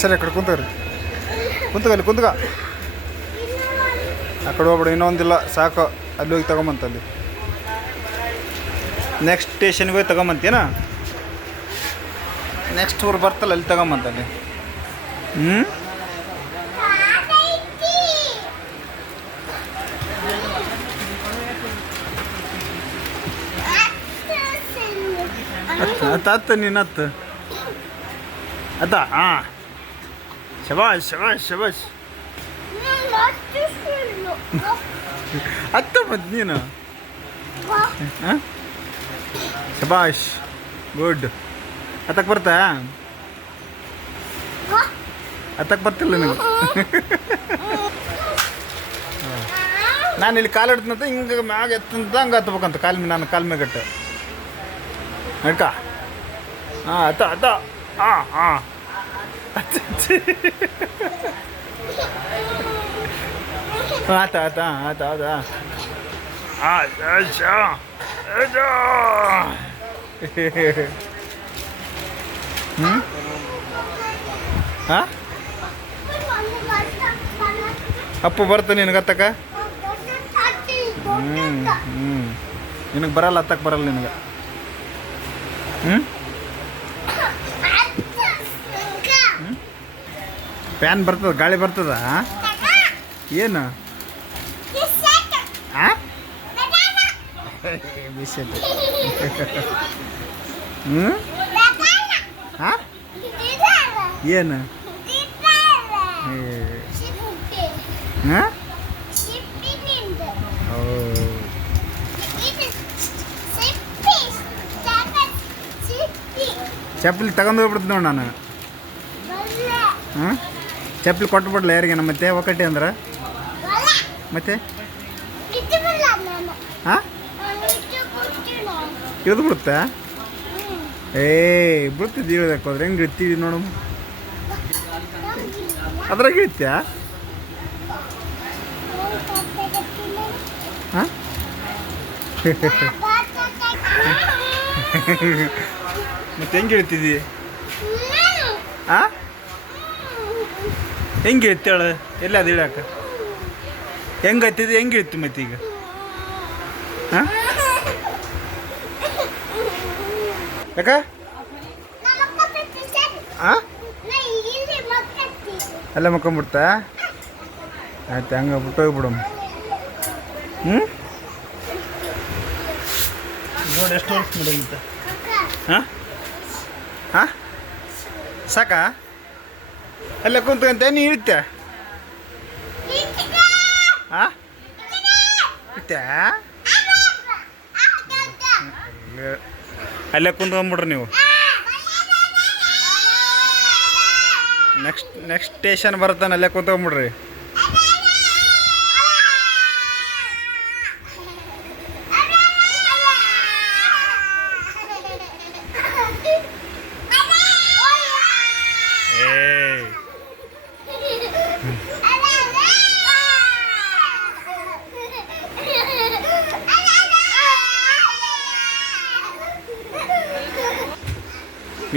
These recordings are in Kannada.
ಸರಿ, ಆ ಕಡೆ ಕುಂತಗ್ರಿ ಕುಂತಗ ಅಲ್ಲಿ ಕುಂತಗ ಆ ಕಡೆ ಹೋಗ್ಬಿಡು, ಇನ್ನೊಂದಿಲ್ಲ, ಸಾಕು. ಅಲ್ಲಿ ಹೋಗಿ ತಗೊಂಬಂತ ಅಲ್ಲಿ. ನೆಕ್ಸ್ಟ್ ಸ್ಟೇಷನ್ಗೆ ಹೋಗಿ ತಗೊಂಬಂತೀನಾ ನೆಕ್ಸ್ಟ್ ಊರು ಬರ್ತಲ್ಲ, ಅಲ್ಲಿ ತಗೊಂಬಂತ ಅಲ್ಲಿ. ಹ್ಞೂ ಅತ್ತ ನೀನು ಅತ್ತ. ಅತ್ತ ಹಾಂ ಶಬಾಷ್ ಶಬಾಷ್ ಶಬಾಷ್ ಅತ್ತ ಮತ್ತೆ ನೀನು ಹಾಂ ಶಬಾಷ್ ಗುಡ್ ಅತ್ತಕ್ಕೆ ಬರ್ತಾ ಅತ್ತಕ್ಕೆ ಬರ್ತಿಲ್ಲ ನಿನಗೆ ನಾನು ಇಲ್ಲಿ ಕಾಲು ಇಡ್ತೀನಂತ ಹಿಂಗೆ ಮ್ಯಾಗ ಎತ್ತಂತ ಹಂಗೆ ಹತ್ಬೇಕಂತ ಕಾಲ್ ನಾನು ಕಾಲು ಮೇಗಟ್ಟೆ ನಡ್ಕ. ಹಾಂ ಅತ್ತ ಅತ್ತ ಹಾಂ ಹಾಂ. ಆತ ಆತ ಆತ ಆತ ಆತ ಹ್ಞೂ ಹಾಂ ಅಪ್ಪು ಬರ್ತ ನಿನಗೆ ಹತ್ತಕ್ಕ ಹ್ಞೂ ಹ್ಞೂ ನಿನಗೆ ಬರಲ್ಲ ಹತ್ತಕ್ಕೆ ಬರಲ್ಲ ನಿನಗೆ ಹ್ಞೂ ಫ್ಯಾನ್ ಬರ್ತದ ಗಾಳಿ ಬರ್ತದ ಏನು? ಹ್ಞೂ ಹಾಂ ಏನು? ಹಾಂ ಓ ಚಪ್ಪಲಿ ತಗೊಂಡು ಹೋಗ್ಬಿಡ್ತೀನಿ ನೋಡಿ ನಾನು. ಹಾಂ ಚಪ್ಪಲಿ ಕೊಟ್ಬಿಡ್ಲ ಯಾರಿಗೆ? ನಮ್ಮ ಮತ್ತೆ ಒಕ್ಕಟ್ಟಿ ಅಂದ್ರೆ? ಮತ್ತೆ? ಹಾಂ ಇಳಿದು ಬಿಡುತ್ತಾ? ಏ ಬಿಡ್ತಿದ್ದು ಇಳ್ದಕ್ಕೆ ಹೋದ್ರೆ. ಹೆಂಗೆ ಇಡ್ತೀವಿ ನೋಡು. ಅದ್ರಾಗ ಇಳಿತ್ಯಾ? ಹಾಂ ಮತ್ತೆ ಹೆಂಗೆ ಇಳಿತಿದ್ದೀ? ಹಾಂ ಹೆಂಗೆ ಇಳ್ತಾಳ ಎಲ್ಲ ಅದು ಹೇಳಕ್ಕ? ಹೆಂಗೆ ಹೆಂಗೆ ಇತ್ತು ಮತ್ತೆ ಈಗ? ಹಾಂ? ಯಾಕ? ಹಾಂ? ಅಲ್ಲ ಮಕ್ಕೊಂಬಿಡ್ತಾ? ಆಯ್ತು ಹಂಗೆ ಬಿಟ್ಟು ಹೋಗ್ಬಿಡಮ್ಮ ಹ್ಞೂ ನೋಡಿ ಎಷ್ಟು ಹಾಂ? ಹಾಂ? ಸಾಕಾ? ಅಲ್ಲ ಕುಂತ್ಕಂತ ನೀ ಇಡ್ತ ಹಾಂ ಇಳ್ತ್ಯಾ ಅಲ್ಲೇ ಕುಂತ್ಕೊಂಬಿಡ್ರಿ ನೀವು. ನೆಕ್ಸ್ಟ್ ನೆಕ್ಸ್ಟ್ ಸ್ಟೇಷನ್ ಬರ್ತಾನೆ ಅಲ್ಲೇ ಕುಂತ್ಕೊಂಬಿಡ್ರಿ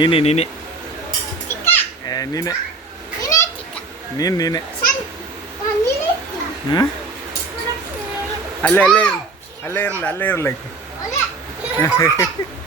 ನೀನೆ ನೀನೆ. ನೀನೆ. ನೀನು ನೀನೆ ಹಾಂ? ಅಲ್ಲೇ ಅಲ್ಲೇ ಇರಲಿ ಅಲ್ಲೇ ಇರಲಿ ಅಲ್ಲೇ ಇರಲಿ.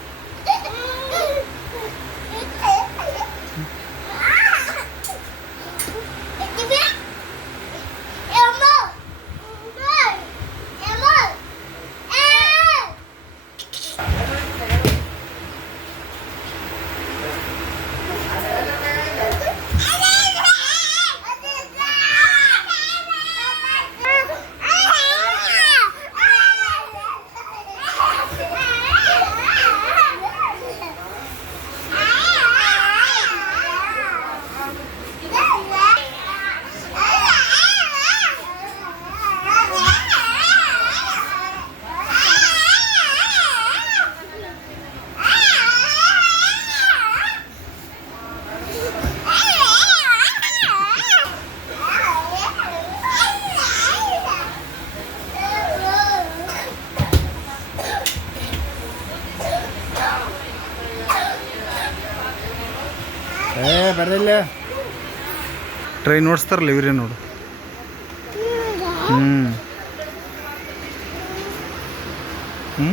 ಏ ಬರಲಿಲ್ಲ ಟ್ರೈನ್ ಓಡಿಸ್ತಾರಲ್ಲ ಇವ್ರೇ ನೋಡು. ಹ್ಞೂ ಹ್ಞೂ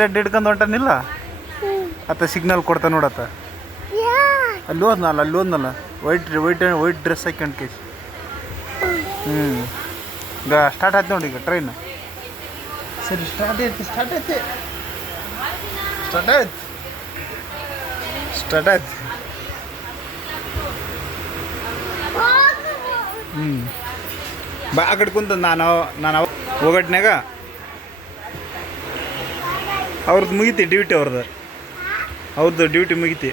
ರೆಡ್ ಹಿಡ್ಕೊಂಡು ಹೊಂಟನಿಲ್ಲ? ಅತ್ತ ಸಿಗ್ನಲ್ ಕೊಡ್ತಾ ನೋಡತ್ತ? ಅಲ್ಲಿ ಹೋದ್ನಲ್ಲ ಅಲ್ಲಿ ಹೋದ್ನಲ್ಲ. ವೈಟ್ ವೈಟ್ ವೈಟ್ ಡ್ರೆಸ್ ಹಾಕೊಂಡು ಕೇಸ್ ಹ್ಞೂ ಈಗ ಸ್ಟಾರ್ಟ್ ಆಯ್ತು ನೋಡಿ ಈಗ ಟ್ರೈನ್ ಸರಿ ಸ್ಟಾರ್ಟ್ ಆಯ್ತು ಸ್ಟಾರ್ಟ್ ಆಯ್ತು. ಸ್ಟಾರ್ಟ್ ಆಯ್ತು. ಸ್ಟಾರ್ಟ್ ಆಯ್ತು. ಹ್ಞೂ ಬಾ, ಆ ಕಡೆ ಕುಂತ ನಾನು ನಾನು ಅವ ಅವ್ರದ್ದು ಮುಗಿತಿ ಡ್ಯೂಟಿ ಅವ್ರದ್ದು. ಅವ್ರದ್ದು ಡ್ಯೂಟಿ ಮುಗಿತಿ.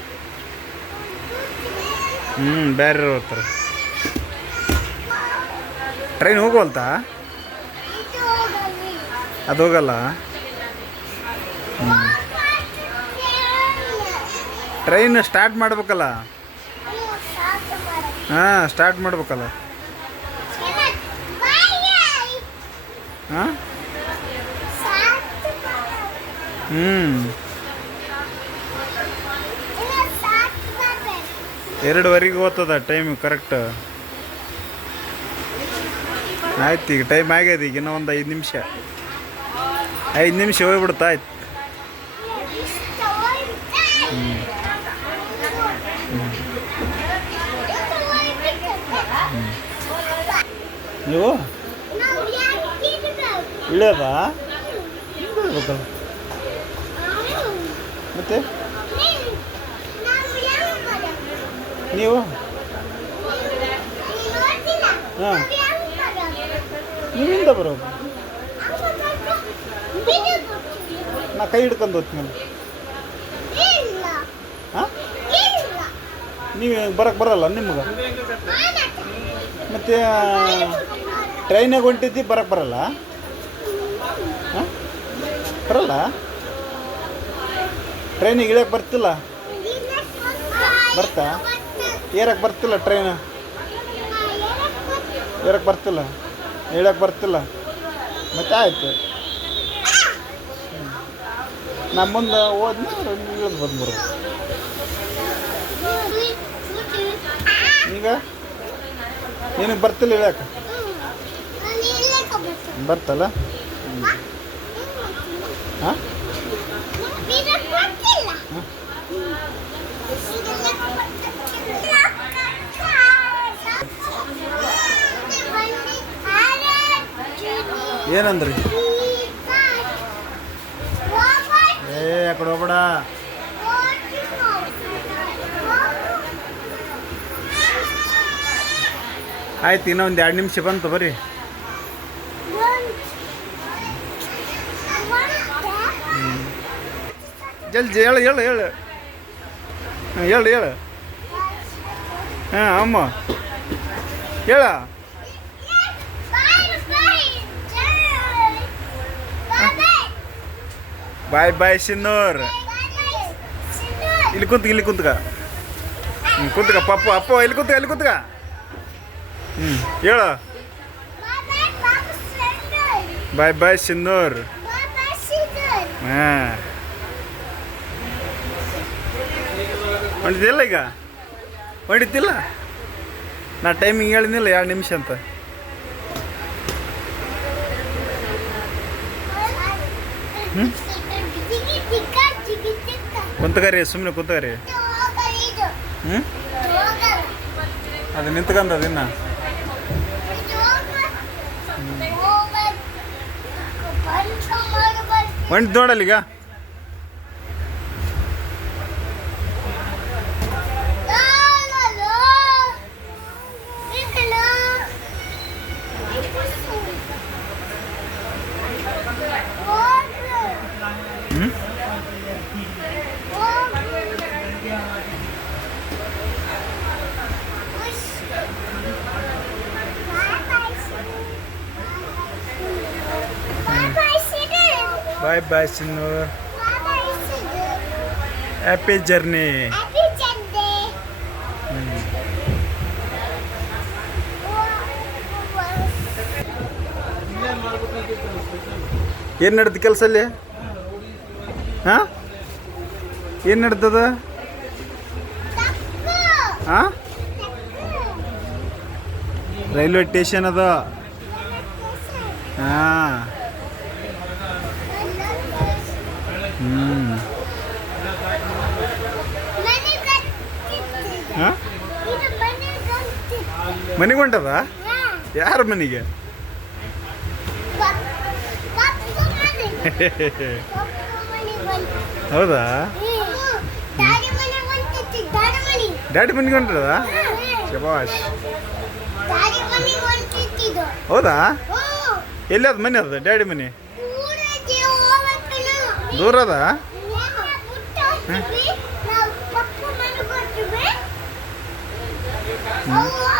ಹ್ಞೂ ಬೇರೆ ಹೋಗ್ತಾರೆ. ಟ್ರೈನ್ ಹೋಗುವಲ್ತಾ? ಅದು ಹೋಗಲ್ಲ? ಟ್ರೈನ್ ಸ್ಟಾರ್ಟ್ ಮಾಡ್ಬೇಕಲ್ಲ? ಹಾಂ, ಸ್ಟಾರ್ಟ್ ಮಾಡ್ಬೇಕಲ್ಲ. ಹಾಂ? ಹ್ಞೂ ಎರಡುವರೆಗೆ ಓದ್ತದ ಟೈಮ್ ಕರೆಕ್ಟ್ ಆಯ್ತು, ಈಗ ಟೈಮ್ ಆಗ್ಯದ ಈಗ ಇನ್ನೂ ಒಂದು ಐದು ನಿಮಿಷ. ಐದು ನಿಮಿಷ ಹೋಗ್ಬಿಡ್ತಾ, ಆಯ್ತು. ನೀವು? ಇಳಿಯೋದ ಇಳ್ಬೇಕಲ್ಲ ಮತ್ತೆ? ನೀವು ಹಾಂ. ನಿಮ್ಮಿಂದ ಬರೋದು ನಾ ಕೈ ಹಿಡ್ಕೊಂಡು ಹೋಗ್ತೀನಿ ಹಾಂ? ನೀವು ಬರಕ್ಕೆ ಬರಲ್ಲ ನಿಮ್ಗೆ? ಮತ್ತೆ ಟ್ರೈನಾಗ ಹೊಂಟಿದ್ದು ಬರಕ್ಕೆ ಬರಲ್ಲ? ಬರಲ್ಲ? ಟ್ರೈನಿಗೆ ಇಳಿಯಕ್ಕೆ ಬರ್ತಿಲ್ಲ? ಬರ್ತಾ? ಏರಕ್ಕೆ ಬರ್ತಿಲ್ಲ ಟ್ರೈನ್ ಏರಕ್ಕೆ ಬರ್ತಿಲ್ಲ? ಹೇಳಕ್ಕೆ ಬರ್ತಿಲ್ಲ? ಮತ್ತೆ ಆಯಿತು. ನಮ್ಮ ಮುಂದೆ ಹೋದ್ಮೇಲೆ ಇಳಿದು ಬಂದ್ಬಿಡು. ಈಗ? ನಿನಗೆ ಬರ್ತಿಲ್ಲ ಹೇಳಕ್ಕೆ? ಬರ್ತಲ್ಲ ಹಾಂ? ಏನಂದ್ರಿ? ಏ ಅಕಡೆ ಕಡೆ ಹೋಗ್ಬೇಡ. ಆಯ್ತು ಇನ್ನೂ ಒಂದು ಎರಡು ನಿಮಿಷ ಬಂತು ಬರ್ರಿ. ಜಲ್ದಿ ಹೇಳು ಹೇಳು ಹೇಳು. ಹಾಂ ಹೇಳು ಹೇಳು. ಹಾಂ ಅಮ್ಮ. ಹೇಳ. ಬಾಯ್ ಬಾಯ್ ಸಿನ್ನೂರ್ ಇಲ್ಲಿ ಕುಂತ ಇಲ್ಲಿ ಕುಂತ್ಕ. ಹ್ಞೂ ಕುಂತ್ಕ ಪಪ್ಪ ಅಪ್ಪ ಇಲ್ಲಿ ಕುಂತ್ಕ ಇಲ್ಲಿ ಕುಂತ್ಕ. ಹ್ಞೂ ಹೇಳ. ಬಾಯ್ ಬಾಯ್ ಸಿನ್ನೂರ್ ಹಾಂ. ಹೊಂಟಿದ್ದಿಲ್ಲ ಈಗ? ಹೊಂಟಿದ್ದಿಲ್ಲ ನಾ ಟೈಮಿಂಗ್ ಹೇಳಿದ್ನಿಲ್ಲ ಎರಡು ನಿಮಿಷ ಅಂತ. ಕುಂತಕರಿ ಸುಮ್ಮನೆ ಕುಂತಕರಿ. ಹ್ಞೂ ಅದು ನಿಂತ್ಕೊಂಡದ ಇನ್ನ ಹೊಂಟ್ ನೋಡಲ್ಲ ಈಗ ಹ್ಞೂ ಬಾಯ್ ಬಾಯ್ ಸಿನ್ನು ಹ್ಯಾಪಿ ಜರ್ನಿ ಏನು ನಡ್ದು ಕೆಲಸ ಅಲ್ಲಿ ಹಾಂ? ಏನು ನಡ್ದದ? ಹಾಂ? ರೈಲ್ವೆ ಸ್ಟೇಷನ್ ಅದ. ಹಾಂ ಹ್ಞೂ ಹಾಂ ಮನೆಗೆ ಹೊಂಟದ? ಯಾರ ಮನೆಗೆ? ಹೌದಾ? ಡ್ಯಾಡಿ ಮನೆಗೆ ಹೊಂಟದ? ಶಬಾಷ್. ಹೌದಾ? ಎಲ್ಲಿ ಅದು ಮನೆ ಅದ ಡ್ಯಾಡಿ ಮನೆ? ದೂರ ಅದ ನಾವು